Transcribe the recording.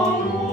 Oh.